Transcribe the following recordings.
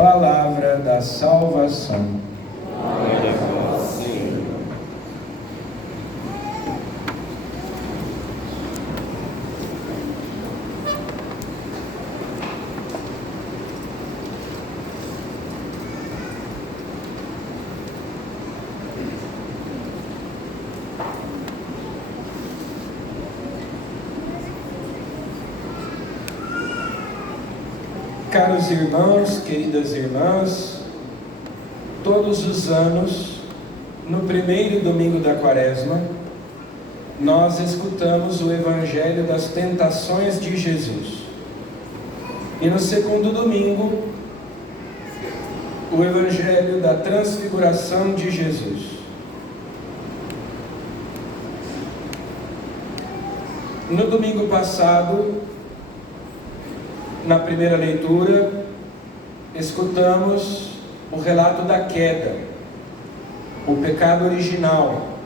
Palavra da salvação. Glória a vós, Senhor. Caros irmãos, queridas irmãs, todos os anos, no primeiro domingo da Quaresma, nós escutamos o Evangelho das tentações de Jesus. E no segundo domingo, o Evangelho da transfiguração de Jesus. No domingo passado, na primeira leitura, escutamos o relato da queda, o pecado original,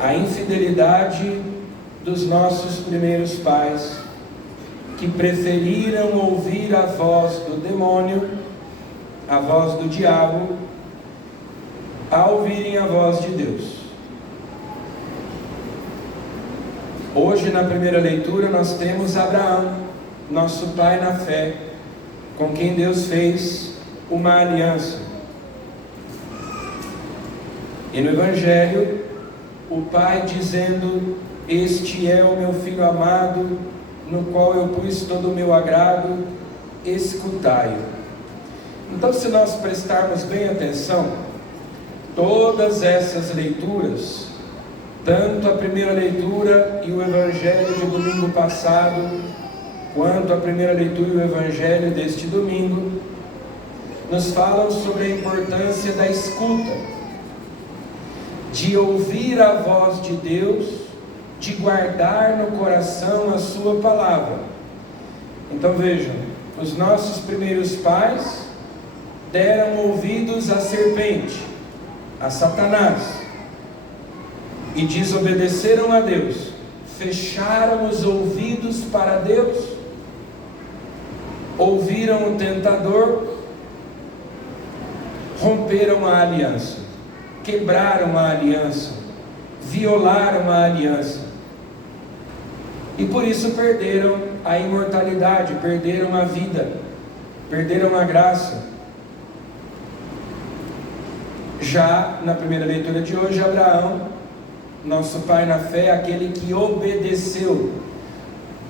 a infidelidade dos nossos primeiros pais, que preferiram ouvir a voz do demônio, a voz do diabo, a ouvirem a voz de Deus. Hoje, na primeira leitura, nós temos Abraão, nosso pai na fé, com quem Deus fez uma aliança. E no Evangelho, o pai dizendo: este é o meu filho amado, no qual eu pus todo o meu agrado, escutai-o. Então, se nós prestarmos bem atenção, todas essas leituras, tanto a primeira leitura e o Evangelho de domingo passado, quanto a primeira leitura e o Evangelho deste domingo, nos falam sobre a importância da escuta, de ouvir a voz de Deus, de guardar no coração a sua palavra. Então vejam, os nossos primeiros pais deram ouvidos à serpente, a Satanás, e desobedeceram a Deus, fecharam os ouvidos para Deus, ouviram o tentador, romperam a aliança, quebraram a aliança, violaram a aliança, e por isso perderam a imortalidade, perderam a vida, perderam a graça. Já na primeira leitura de hoje, Abraão, nosso pai na fé, aquele que obedeceu,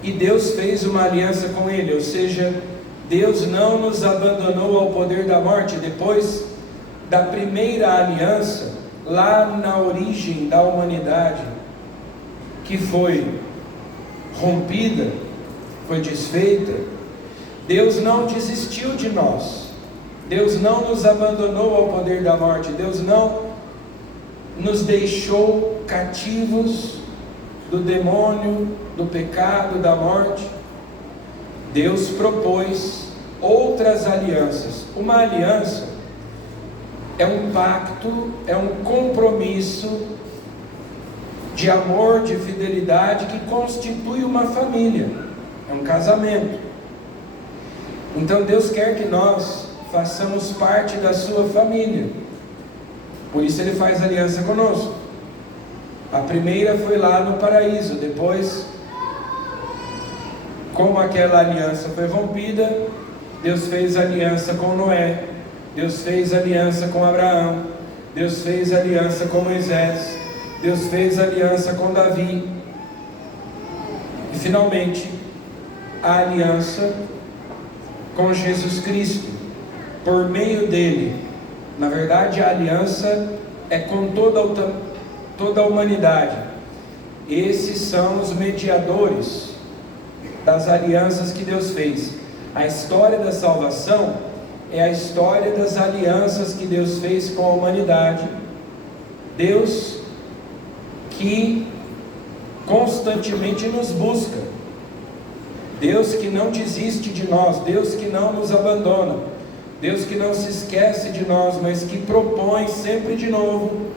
e Deus fez uma aliança com ele, ou seja, Deus não nos abandonou ao poder da morte. Depois da primeira aliança, lá na origem da humanidade, que foi rompida, foi desfeita, Deus não desistiu de nós, Deus não nos abandonou ao poder da morte, Deus não nos deixou cativos do demônio, do pecado, da morte. Deus propôs outras alianças. Uma aliança é um pacto, é um compromisso de amor, de fidelidade, que constitui uma família, é um casamento. Então Deus quer que nós façamos parte da sua família, por isso Ele faz aliança conosco. A primeira foi lá no paraíso, depois, como aquela aliança foi rompida, Deus fez aliança com Noé, Deus fez aliança com Abraão, Deus fez aliança com Moisés, Deus fez aliança com Davi, e finalmente a aliança com Jesus Cristo, por meio dele. Na verdade, a aliança é com toda a humanidade. Esses são os mediadores das alianças que Deus fez. A história da salvação é a história das alianças que Deus fez com a humanidade. Deus que constantemente nos busca, Deus que não desiste de nós, Deus que não nos abandona, Deus que não se esquece de nós, mas que propõe sempre de novo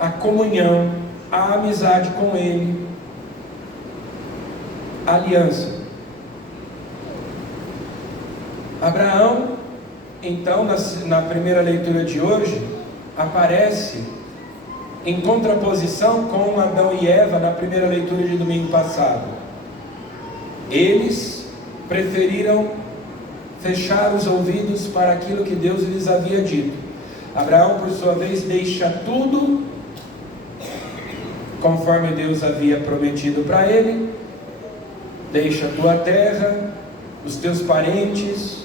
a comunhão, a amizade com Ele, a aliança. Abraão então, na primeira leitura de hoje, aparece em contraposição com Adão e Eva na primeira leitura de domingo passado. Eles preferiram fechar os ouvidos para aquilo que Deus lhes havia dito. Abraão, por sua vez, deixa tudo conforme Deus havia prometido para ele. Deixa a tua terra, os teus parentes,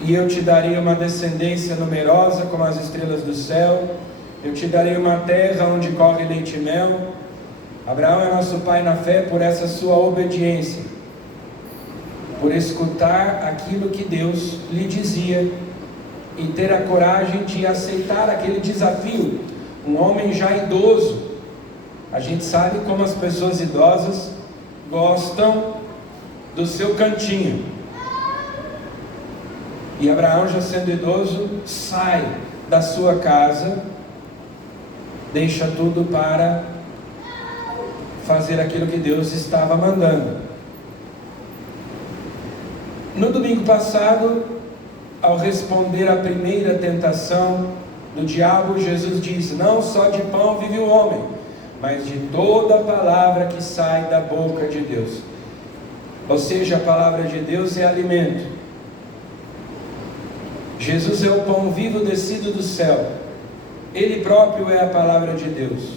e eu te darei uma descendência numerosa como as estrelas do céu. Eu te darei uma terra onde corre leite e mel. Abraão é nosso pai na fé por essa sua obediência, por escutar aquilo que Deus lhe dizia e ter a coragem de aceitar aquele desafio. Um homem já idoso, a gente sabe como as pessoas idosas gostam do seu cantinho. E Abraão, já sendo idoso, sai da sua casa, deixa tudo para fazer aquilo que Deus estava mandando. No domingo passado, ao responder à primeira tentação do diabo, Jesus disse: não só de pão vive o homem, mas de toda a palavra que sai da boca de Deus. Ou seja, a palavra de Deus é alimento. Jesus é o pão vivo descido do céu. Ele próprio é a palavra de Deus.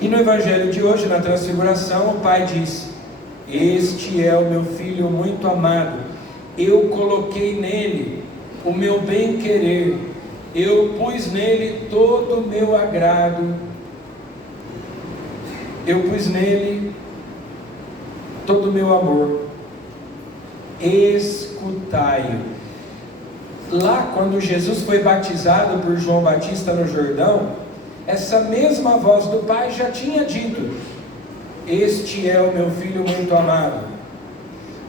E no evangelho de hoje, na transfiguração, o Pai diz: este é o meu filho muito amado, eu coloquei nele o meu bem-querer, eu pus nele todo o meu agrado, eu pus nele todo o meu amor, escutai-o. Lá, quando Jesus foi batizado por João Batista no Jordão, essa mesma voz do Pai já tinha dito: este é o meu filho muito amado.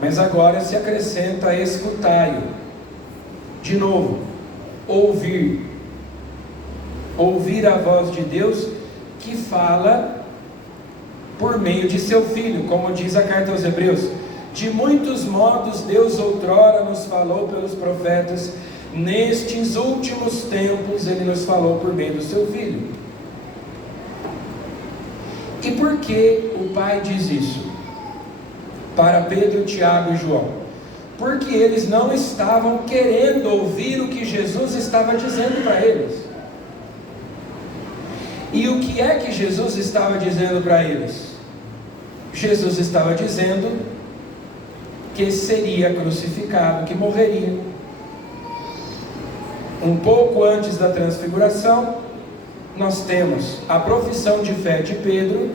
Mas agora se acrescenta escutai-o. De novo, ouvir. Ouvir a voz de Deus que fala por meio de seu Filho, como diz a carta aos Hebreus: de muitos modos Deus outrora nos falou pelos profetas, nestes últimos tempos Ele nos falou por meio do seu Filho. E por que o Pai diz isso para Pedro, Tiago e João? Porque eles não estavam querendo ouvir o que Jesus estava dizendo para eles. E o que é que Jesus estava dizendo para eles? Jesus estava dizendo que seria crucificado, que morreria. Um pouco antes da transfiguração, nós temos a profissão de fé de Pedro: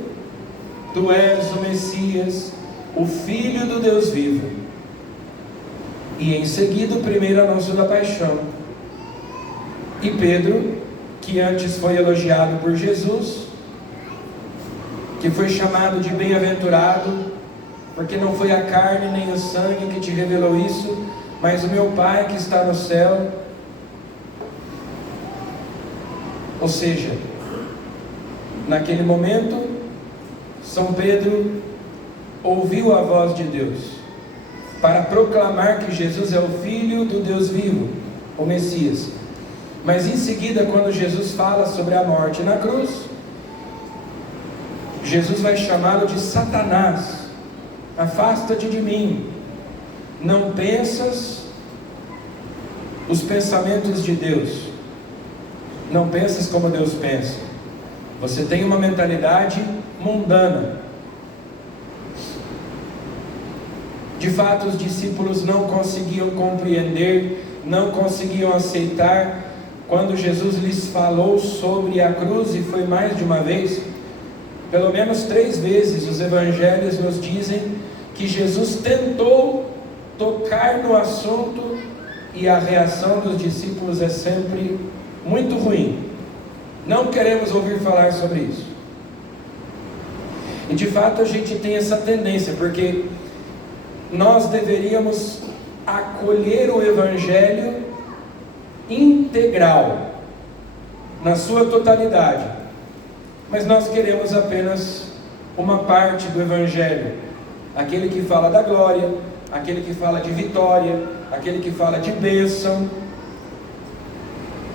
tu és o Messias, o Filho do Deus vivo. E em seguida o primeiro anúncio da paixão. E Pedro, que antes foi elogiado por Jesus, que foi chamado de bem-aventurado, porque não foi a carne nem o sangue que te revelou isso, mas o meu Pai que está no céu. Ou seja, naquele momento, São Pedro ouviu a voz de Deus para proclamar que Jesus é o Filho do Deus vivo, o Messias. Mas em seguida, quando Jesus fala sobre a morte na cruz, Jesus vai chamá-lo de Satanás. Afasta-te de mim, não pensas os pensamentos de Deus, não pensas como Deus pensa, você tem uma mentalidade mundana. De fato, os discípulos não conseguiam compreender, não conseguiam aceitar quando Jesus lhes falou sobre a cruz, e foi mais de uma vez. Pelo menos 3 vezes os evangelhos nos dizem que Jesus tentou tocar no assunto e a reação dos discípulos é sempre muito ruim. Não queremos ouvir falar sobre isso. E de fato a gente tem essa tendência, porque nós deveríamos acolher o evangelho integral, na sua totalidade, mas nós queremos apenas uma parte do evangelho, aquele que fala da glória, aquele que fala de vitória, aquele que fala de bênção,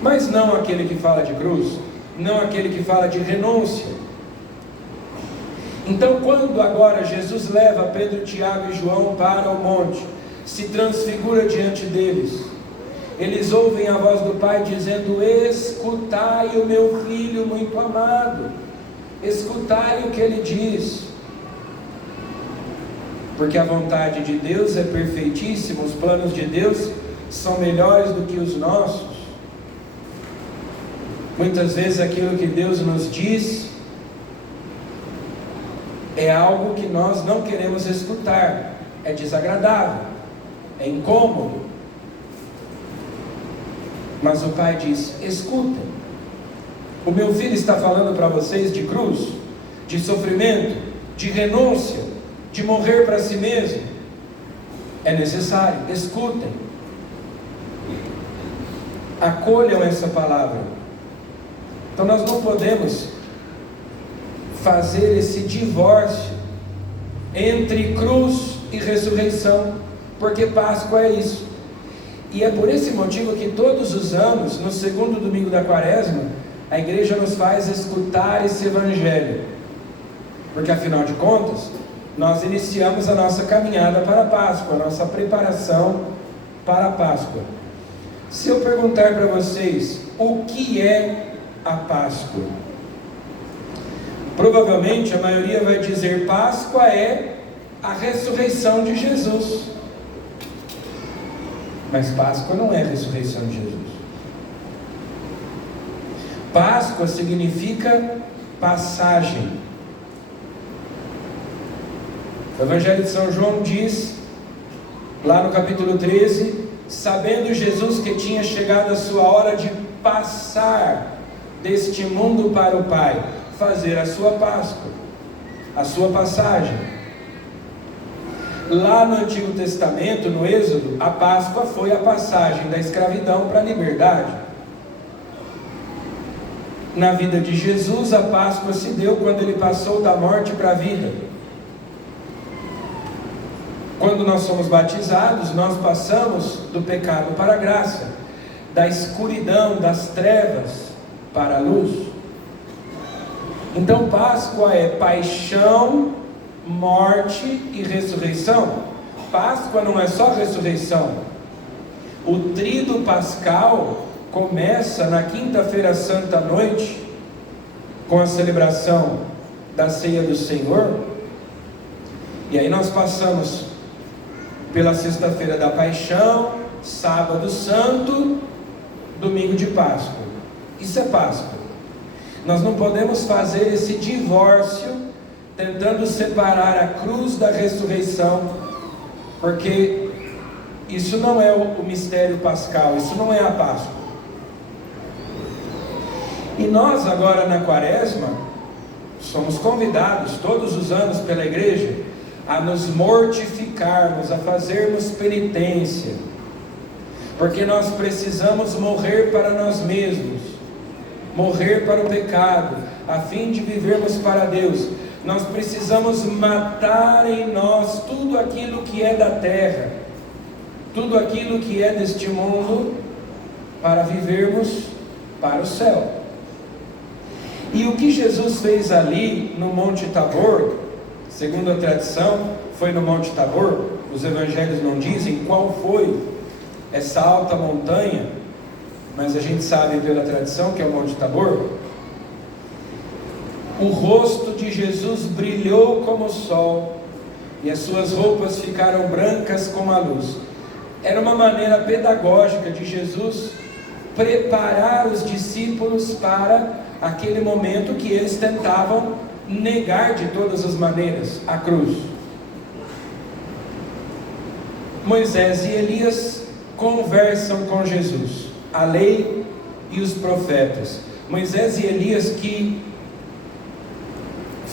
mas não aquele que fala de cruz, não aquele que fala de renúncia. Então, quando agora Jesus leva Pedro, Tiago e João para o monte, se transfigura diante deles, eles ouvem a voz do Pai dizendo: escutai o meu filho muito amado, escutai o que ele diz, porque a vontade de Deus é perfeitíssima, os planos de Deus são melhores do que os nossos. Muitas vezes aquilo que Deus nos diz é algo que nós não queremos escutar, é desagradável, é incômodo, mas o Pai diz: escutem, o meu filho está falando para vocês de cruz, de sofrimento, de renúncia, de morrer para si mesmo. É necessário, escutem, acolham essa palavra. Então nós não podemos fazer esse divórcio entre cruz e ressurreição, porque Páscoa é isso. E é por esse motivo que todos os anos, no segundo domingo da quaresma, a igreja nos faz escutar esse evangelho, porque afinal de contas, nós iniciamos a nossa caminhada para a Páscoa, a nossa preparação para a Páscoa. Se eu perguntar para vocês, o que é a Páscoa? Provavelmente a maioria vai dizer: Páscoa é a ressurreição de Jesus. Mas Páscoa não é a ressurreição de Jesus. Páscoa significa passagem. O Evangelho de São João diz, lá no capítulo 13, sabendo Jesus que tinha chegado a sua hora de passar deste mundo para o Pai, fazer a sua Páscoa, a sua passagem. Lá no Antigo Testamento, no Êxodo, a Páscoa foi a passagem da escravidão para a liberdade. Na vida de Jesus, a Páscoa se deu quando ele passou da morte para a vida. Quando nós somos batizados, nós passamos do pecado para a graça, da escuridão, das trevas para a luz. Então Páscoa é paixão, morte e ressurreição. Páscoa não é só ressurreição. O tríduo pascal começa na quinta-feira santa à noite, com a celebração da ceia do Senhor, e aí nós passamos pela sexta-feira da paixão, sábado santo, domingo de Páscoa. Isso é Páscoa. Nós não podemos fazer esse divórcio, tentando separar a cruz da ressurreição, porque isso não é o mistério pascal, isso não é a Páscoa. E nós agora na quaresma, somos convidados todos os anos pela igreja, a nos mortificarmos, a fazermos penitência, porque nós precisamos morrer para nós mesmos, morrer para o pecado, a fim de vivermos para Deus. Nós precisamos matar em nós tudo aquilo que é da terra, tudo aquilo que é deste mundo, para vivermos para o céu. E o que Jesus fez ali no Monte Tabor, segundo a tradição, foi no Monte Tabor. Os evangelhos não dizem qual foi essa alta montanha, mas a gente sabe pela tradição que é o Monte Tabor. O rosto de Jesus brilhou como o sol, e as suas roupas ficaram brancas como a luz. Era uma maneira pedagógica de Jesus preparar os discípulos para aquele momento que eles tentavam negar de todas as maneiras a cruz. Moisés e Elias conversam com Jesus, a lei e os profetas. Moisés e Elias que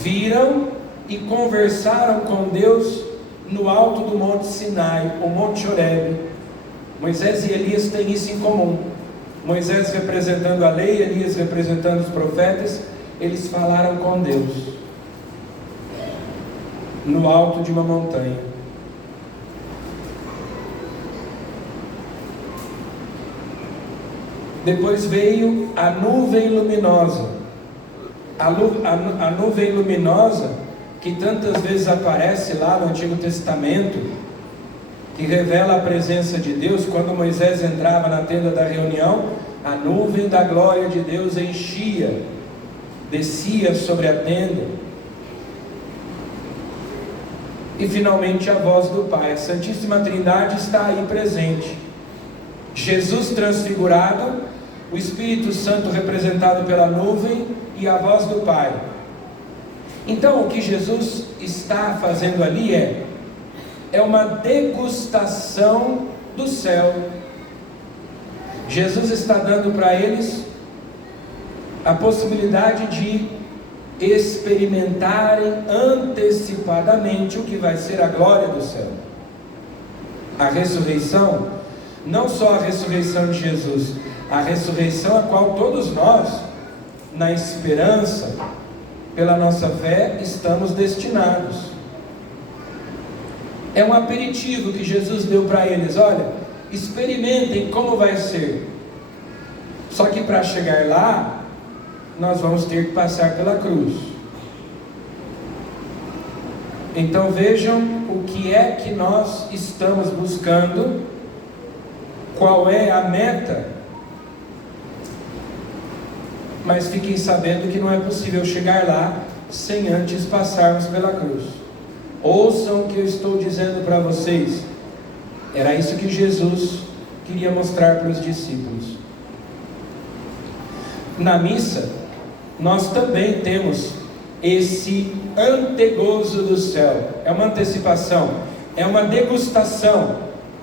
viram e conversaram com Deus no alto do Monte Sinai, o Monte Horebe. Moisés e Elias têm isso em comum. Moisés representando a lei, Elias representando os profetas, eles falaram com Deus no alto de uma montanha. Depois veio a nuvem luminosa. A nuvem luminosa que tantas vezes aparece lá no Antigo Testamento, que revela a presença de Deus. Quando Moisés entrava na tenda da reunião, a nuvem da glória de Deus enchia, descia sobre a tenda. E finalmente a voz do Pai. A Santíssima Trindade está aí presente. Jesus transfigurado, o Espírito Santo representado pela nuvem e a voz do Pai. Então o que Jesus está fazendo ali é uma degustação do céu. Jesus está dando para eles a possibilidade de experimentarem antecipadamente o que vai ser a glória do céu. A ressurreição, não só a ressurreição de Jesus, a ressurreição a qual todos nós, na esperança, pela nossa fé, estamos destinados. É um aperitivo que Jesus deu para eles. Olha, experimentem como vai ser. Só que para chegar lá, nós vamos ter que passar pela cruz. Então vejam o que é que nós estamos buscando, qual é a meta. Mas fiquem sabendo que não é possível chegar lá sem antes passarmos pela cruz. Ouçam o que eu estou dizendo para vocês. Era isso que Jesus queria mostrar para os discípulos. Na missa, nós também temos esse antegozo do céu. É uma antecipação, é uma degustação.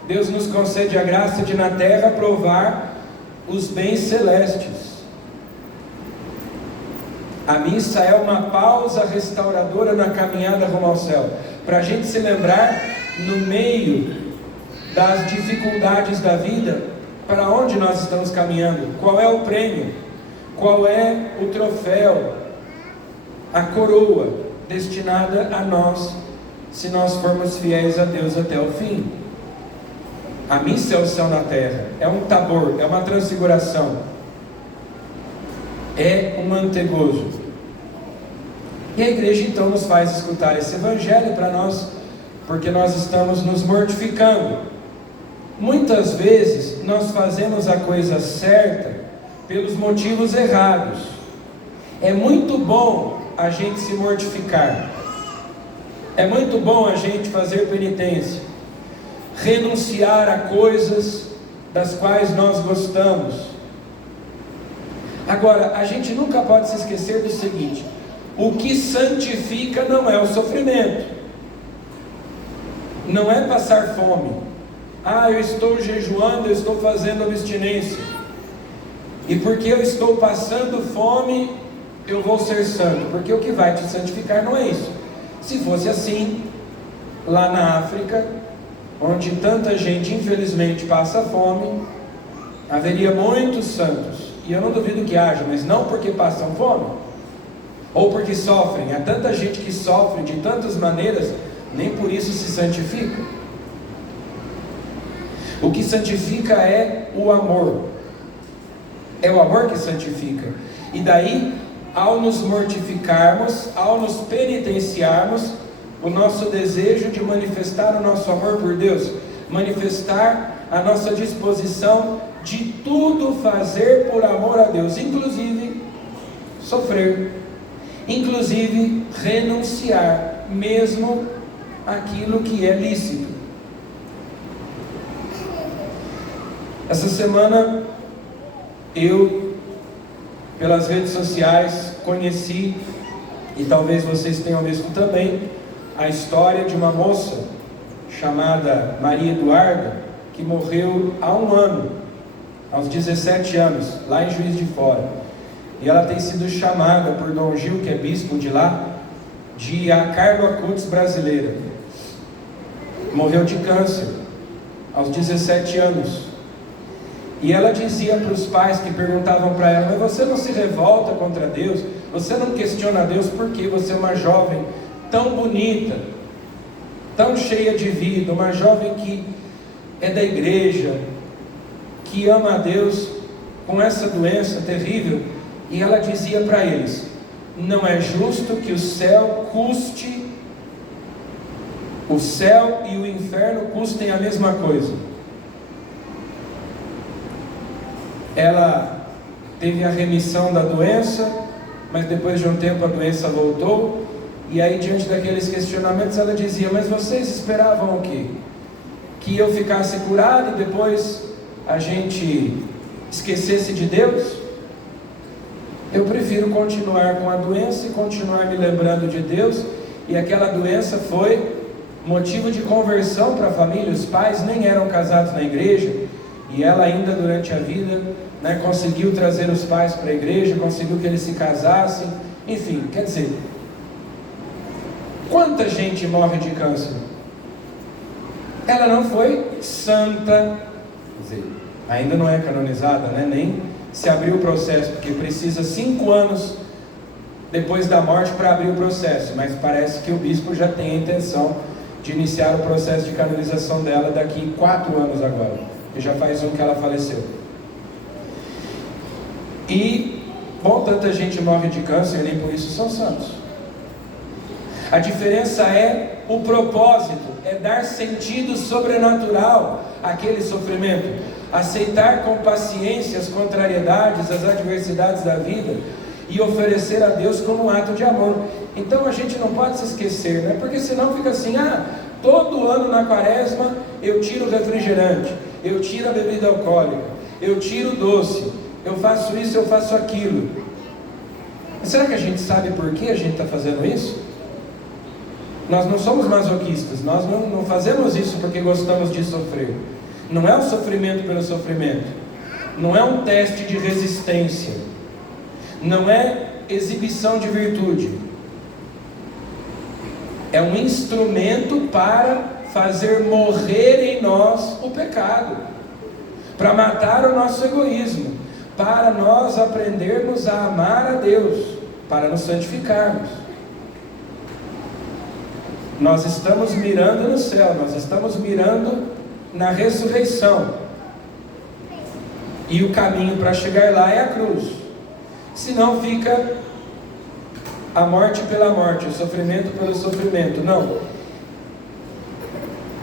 Deus nos concede a graça de na terra provar os bens celestes. A missa é uma pausa restauradora na caminhada rumo ao céu, para a gente se lembrar, no meio das dificuldades da vida, para onde nós estamos caminhando, qual é o prêmio, qual é o troféu, a coroa destinada a nós, se nós formos fiéis a Deus até o fim. A missa é o céu na terra, é um tabor, é uma transfiguração, é um antegozo. E a igreja então nos faz escutar esse evangelho para nós, porque nós estamos nos mortificando. Muitas vezes nós fazemos a coisa certa pelos motivos errados. É muito bom a gente se mortificar, é muito bom a gente fazer penitência, renunciar a coisas das quais nós gostamos. Agora, a gente nunca pode se esquecer do seguinte: o que santifica não é o sofrimento, não é passar fome. Eu estou jejuando, eu estou fazendo abstinência, e porque eu estou passando fome, eu vou ser santo, porque o que vai te santificar não é isso. Se fosse assim, lá na África, onde tanta gente infelizmente passa fome, haveria muitos santos, e eu não duvido que haja, mas não porque passam fome, ou porque sofrem. Há tanta gente que sofre de tantas maneiras, nem por isso se santifica. O que santifica é o amor, é o amor que santifica. E daí, ao nos mortificarmos, ao nos penitenciarmos, o nosso desejo de manifestar o nosso amor por Deus, manifestar a nossa disposição de tudo fazer por amor a Deus, inclusive sofrer, inclusive renunciar, mesmo aquilo que é lícito. Essa semana eu, pelas redes sociais, conheci, e talvez vocês tenham visto também, a história de uma moça chamada Maria Eduarda, que morreu há um ano, aos 17 anos, lá em Juiz de Fora. E ela tem sido chamada por Dom Gil, que é bispo de lá, de a Carlo Acutis brasileira. Morreu de câncer, aos 17 anos. E ela dizia para os pais que perguntavam para ela: mas você não se revolta contra Deus? Você não questiona Deus porque você é uma jovem tão bonita, tão cheia de vida, uma jovem que é da igreja, que ama a Deus, com essa doença terrível, e ela dizia para eles: não é justo que o céu e o inferno custem a mesma coisa. Ela teve a remissão da doença, mas depois de um tempo a doença voltou, e aí diante daqueles questionamentos ela dizia: mas vocês esperavam o quê? Que eu ficasse curado e depois a gente esquecesse de Deus? Eu prefiro continuar com a doença e continuar me lembrando de Deus. E aquela doença foi motivo de conversão para a família. Os pais nem eram casados na igreja, e ela ainda durante a vida, conseguiu trazer os pais para a igreja, conseguiu que eles se casassem. Enfim, quer dizer, quanta gente morre de câncer? Ela não foi santa, quer dizer, ainda não é canonizada, nem se abriu o processo, porque precisa 5 anos depois da morte para abrir o processo, mas parece que o bispo já tem a intenção de iniciar o processo de canonização dela daqui 4 anos agora, que já faz um que ela faleceu. E, tanta gente morre de câncer, nem por isso são santos. A diferença é o propósito, é dar sentido sobrenatural àquele sofrimento, aceitar com paciência as contrariedades, as adversidades da vida e oferecer a Deus como um ato de amor. Então a gente não pode se esquecer, porque senão fica assim: todo ano na quaresma eu tiro o refrigerante, eu tiro a bebida alcoólica, eu tiro o doce, eu faço isso, eu faço aquilo. Mas será que a gente sabe por que a gente está fazendo isso? Nós não somos masoquistas, nós não fazemos isso porque gostamos de sofrer. Não é o sofrimento pelo sofrimento, não é um teste de resistência, não é exibição de virtude, é um instrumento para fazer morrer em nós o pecado, para matar o nosso egoísmo, para nós aprendermos a amar a Deus, para nos santificarmos. Nós estamos mirando no céu, nós estamos mirando na ressurreição, e o caminho para chegar lá é a cruz. Senão fica a morte pela morte, o sofrimento pelo sofrimento. Não.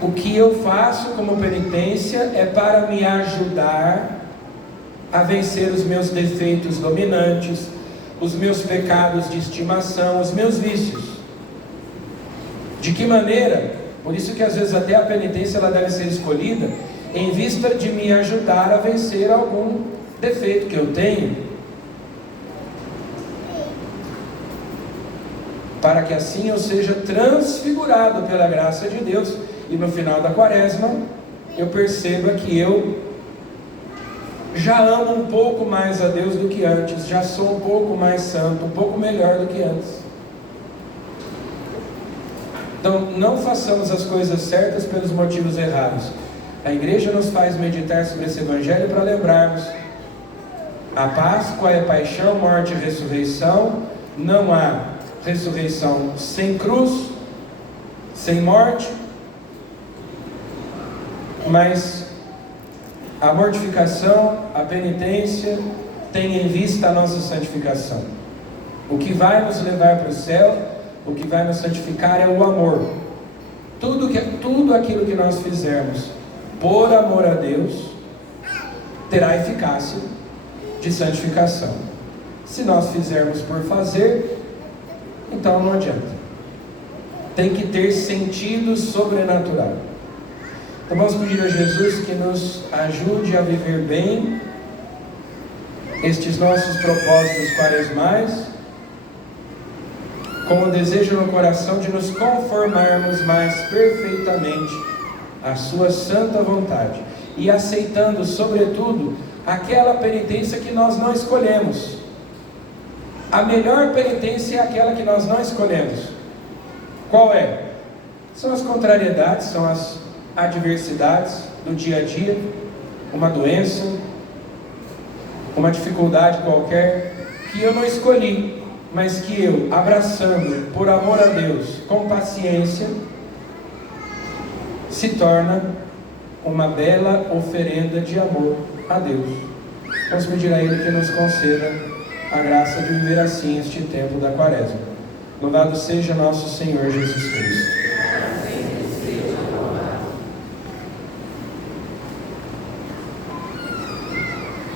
O que eu faço como penitência é para me ajudar a vencer os meus defeitos dominantes, os meus pecados de estimação, os meus vícios. De que maneira? Por isso que às vezes até a penitência ela deve ser escolhida em vista de me ajudar a vencer algum defeito que eu tenho, para que assim eu seja transfigurado pela graça de Deus, e no final da quaresma eu perceba que eu já amo um pouco mais a Deus do que antes, já sou um pouco mais santo, um pouco melhor do que antes. Então, não façamos as coisas certas pelos motivos errados. A igreja nos faz meditar sobre esse evangelho para lembrarmos: a Páscoa é paixão, morte e ressurreição. Não há ressurreição sem cruz, sem morte, mas a mortificação, a penitência tem em vista a nossa santificação. O que vai nos levar para o céu, o que vai nos santificar é o amor. Tudo aquilo que nós fizermos por amor a Deus terá eficácia de santificação. Se nós fizermos por fazer, então não adianta. Tem que ter sentido sobrenatural. Então vamos pedir a Jesus que nos ajude a viver bem estes nossos propósitos quaresmais, com o desejo no coração de nos conformarmos mais perfeitamente à sua santa vontade, e aceitando sobretudo aquela penitência que nós não escolhemos. A melhor penitência é aquela que nós não escolhemos. Qual é? São as contrariedades, são as adversidades do dia a dia, uma doença, uma dificuldade qualquer, que eu não escolhi, mas que eu, abraçando por amor a Deus, com paciência, se torna uma bela oferenda de amor a Deus. Vamos pedir a Ele que nos conceda a graça de viver assim este tempo da Quaresma. Louvado seja nosso Senhor Jesus Cristo.